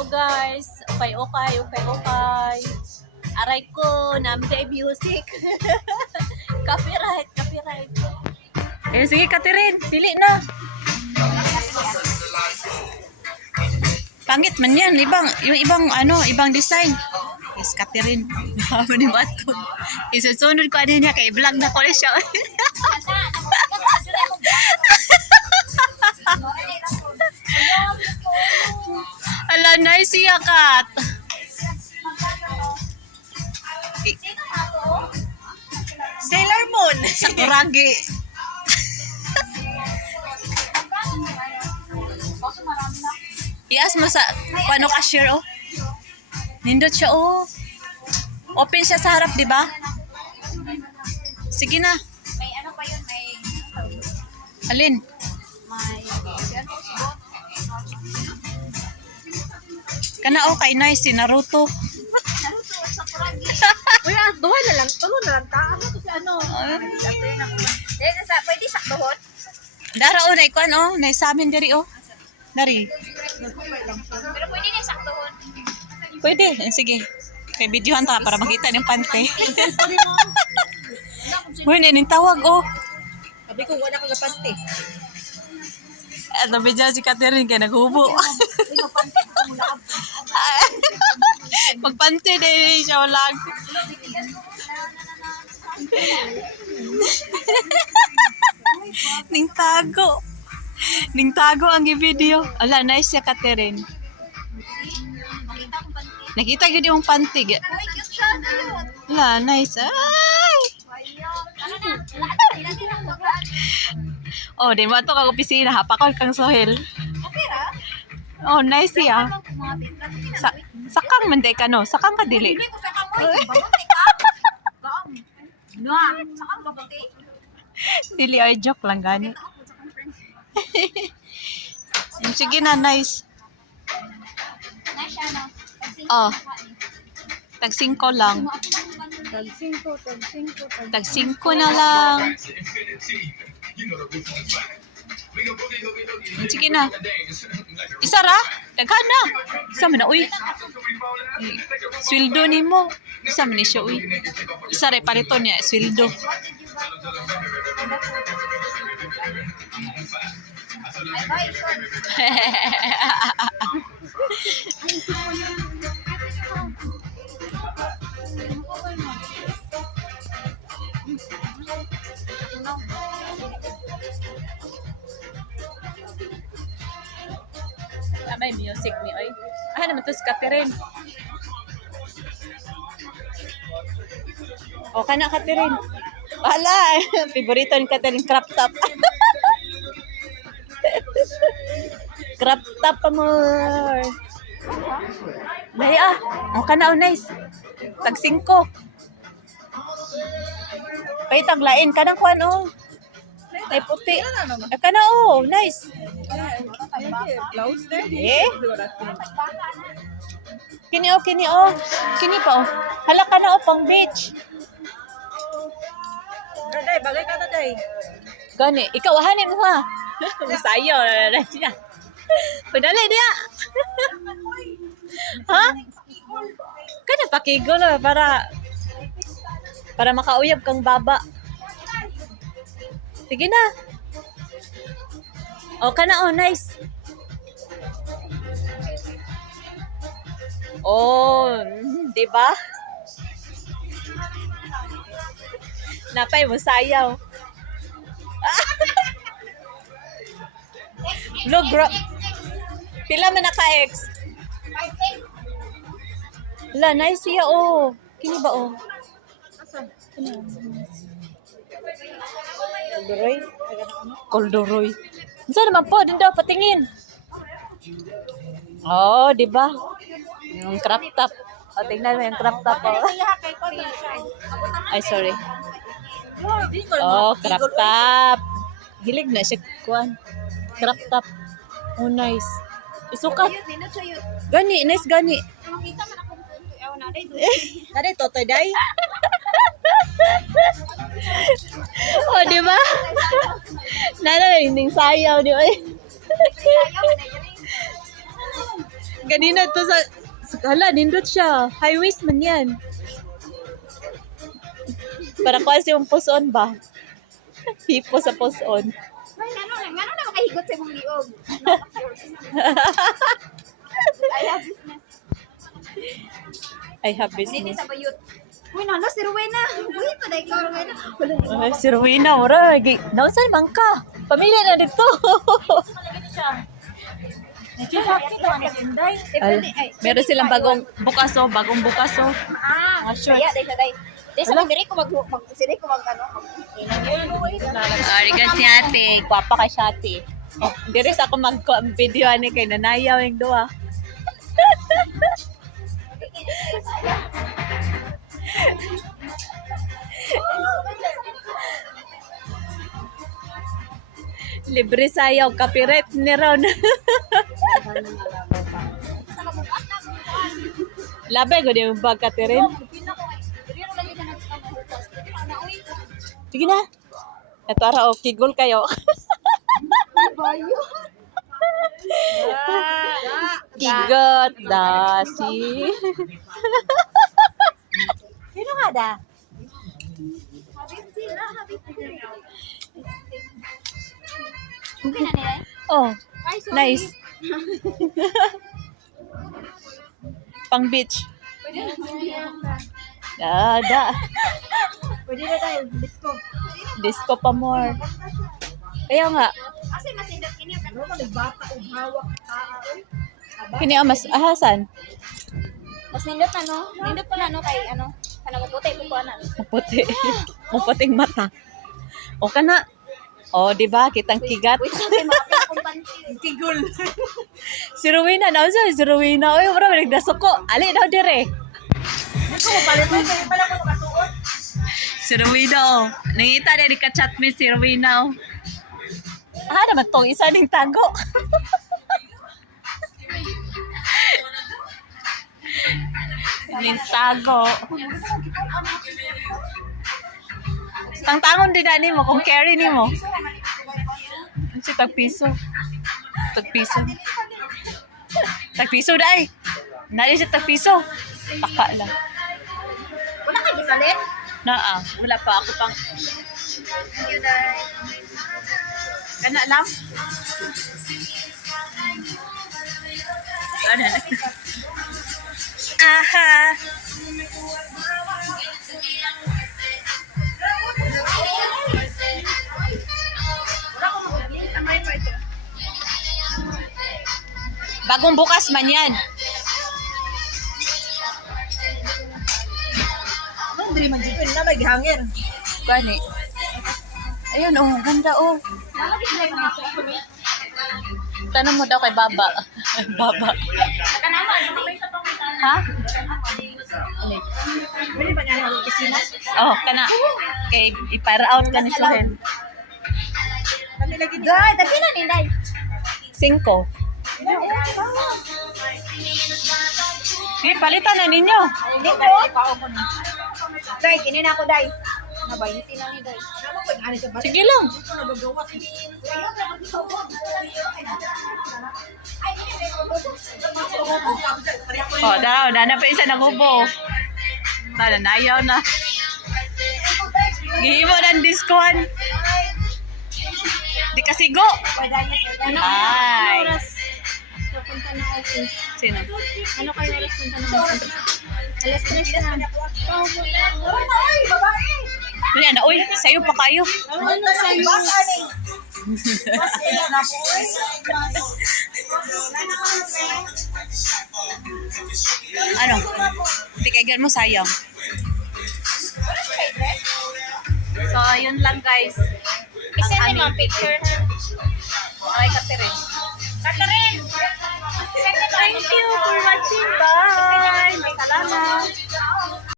Hello guys, okay. Aray ko, namday music. Copyright. Sige, Catherine, pili na. Pangit man yan, ibang design. Yes, Catherine. Mama ni Mato. Isusunod ko ano niya, kay vlog na ko na siya. Ala, nice siya, Kat. Sailor Moon. Sakuragi. Ias mo sa, paano cashier, oh. Nindot siya, oh. Open siya sa harap, di ba? Sige na. May ano pa yun, may Alin? Kana, oh, kay nice, si Naruto. Naruto, Sakuragi. Uy, duha na lang. Tulo na lang. Ano to si ano? Pwede sakdohon? Dara, oh, naikuan, oh. Naisamin diri, oh. Dari. Pero pwede na sakdohon. Pwede. Sige. Kay videohan ta para makita ng pante. Uy, naning tawag, oh. Sabi ko, wala kang kapante. At nabidya si Catherine kaya naghubo. Magpante din siya walang. Ning tago ang i-video. Ala, nice siya, Catherine. Nakita yun yung panty. Uy, cute siya. Ala, nice. Ay! Oh, din mo ito kang opisina. Hapakol kang sohel. Okay ra? Oh, nice siya. Sakang manday ka, no? Sakang ka dili. Hindi ko sa kamoy. Babuti ka. Gam. No, sakang babuti. Dili ay joke lang gani. Sige na, nice. Na siya, no? Oh. Tag 5 lang. Tag 5. Tag 5 na lang. Sige na. Isa ra? Daghan na. Isa man na, uy. Sweldo ni mo. Isa man ni siya, uy. Isa ra palito niya, sweldo. Ay, bye, short. May music ni, oy. Ah, naman to si Catherine. O, kana, Catherine. Wala. Favorito ni Catherine, crop top. Crop top pa mo. Dahil o, kana, o, nice. Tag 5. Ay, taglain. Kanang kuhan, o. Ay, puti. Ay, kana, o. Nice. Blouse there? Eh? Kini o. Kini pa o. Hala ka na o, pang beach. Daday, bagay ka daday. Gani, ikaw ahanin mo ha. Masayo na siya. Padali niya. Ha? Kana pakigol para makauyab kang baba. Sige na. O, kana o, nice. Oh, di ba? Napay mo sayaw. Look, bro. Pila man naka-ex? La, nice siya, oh. Kini ba, oh? Kolduroy. Saan naman po? Doon daw, patingin. Oh, di ba? Yung crop top. O, tingnan mo yung crop top, oh. Ay, sorry. Oh, crop top. Hilig na siya, kuhan. Crop top. Oh, nice. Isukat. Gani, nice gani. Daday, totoy day. Oh, di ba? Nana, hindi sayaw, di ba? Kanina to sa... Hala, nindot siya. High waist man yan. Para kasi yung puson ba? Hipo sa puson. Ngano na makahigot sa imong liog. I have business. I have Hindi business. sa bayot. Uy, nana, si Rowena. Uy, paday ka, Rowena. Ay, si Rowena, ora. Daon saan man ka? Pamilya na dito. Meron silang bagong bukas oh. Bagong bukas oh. Mga shorts. Kaya, day. Day, sa diri ko sila ko mag, ano. Arigan si ate. Kwapa ka siya ate. Oh, diri sa ako mag-video ani kay nanayaw yung duwa. Libre sayaw, copyright ni Ron. Labay ko din yung bag ka rin. Sige na. Ito ara, kigol kayo. Kigot, dasi. Sino nga da? Okay na nila. Oh, Ay, sorry. nice. Pang beach. Pwede na Da. Pwede na tayo. Disco. Disco pa more. Kaya nga, Kasi masindot kini ang ano nagbata og hawak kini mas ahasan. Mas nindot ano? Nindot pa na no kay ano? Kanang puti ko ana. Maputi. Maputing mata. O ka na. O, di ba? Kitang kigat. Wait, sabi makapit akong panty. Tigol. Si Rowena, na siya. Si Rowena. Uy, bro, nagdasuko. Ali daw dire. Ito ko palit mo kay pala ko makatuon. Si Rowena, oh. Nangita na ka chat me si Rowena, oh. Ah, naman tong isa ning tago. Ning tago. Tangtangon din na mo kung carry ni mo. Si tagpiso. Tagpiso. Tagpiso dai. Nari si tagpiso. Taka lang. Wala kay gipalit? Naa, wala pa ako pang Thank you, Day. kana lang. Ano na? Aha. Bagong bukas man yan. Ano diri man jipin na may gihangin. Gani. Ayun, oh, ganda, oh. Tanong mo daw kay Baba. Baba. Kanaman, may sa pakitan. Ha? Pwede ba niya ang opisina? Oh, kana. Okay, ipara out ka ni Suhel. Day, tapi na ni Day. 5. Eh, palitan na ninyo. Dito. Day, kini na ako, Day. Nabayitin na ni Day. Sige lang. Oh, dana pa isa nagubo. Nanayaw na. Gihimo ng diskon. Di kasigo. Ay. Punta na ako. Sino? Ano kayo oras punta na ako? Alas 3 na. Wala na, uy, sa'yo pa kayo. Ano sa'yo? Ano? Tikigan mo sayang. So, ayun lang guys. Isa Ang ni mga aming picture. Okay, Catherine. Catherine! Thank you for watching. Bye! Salamat.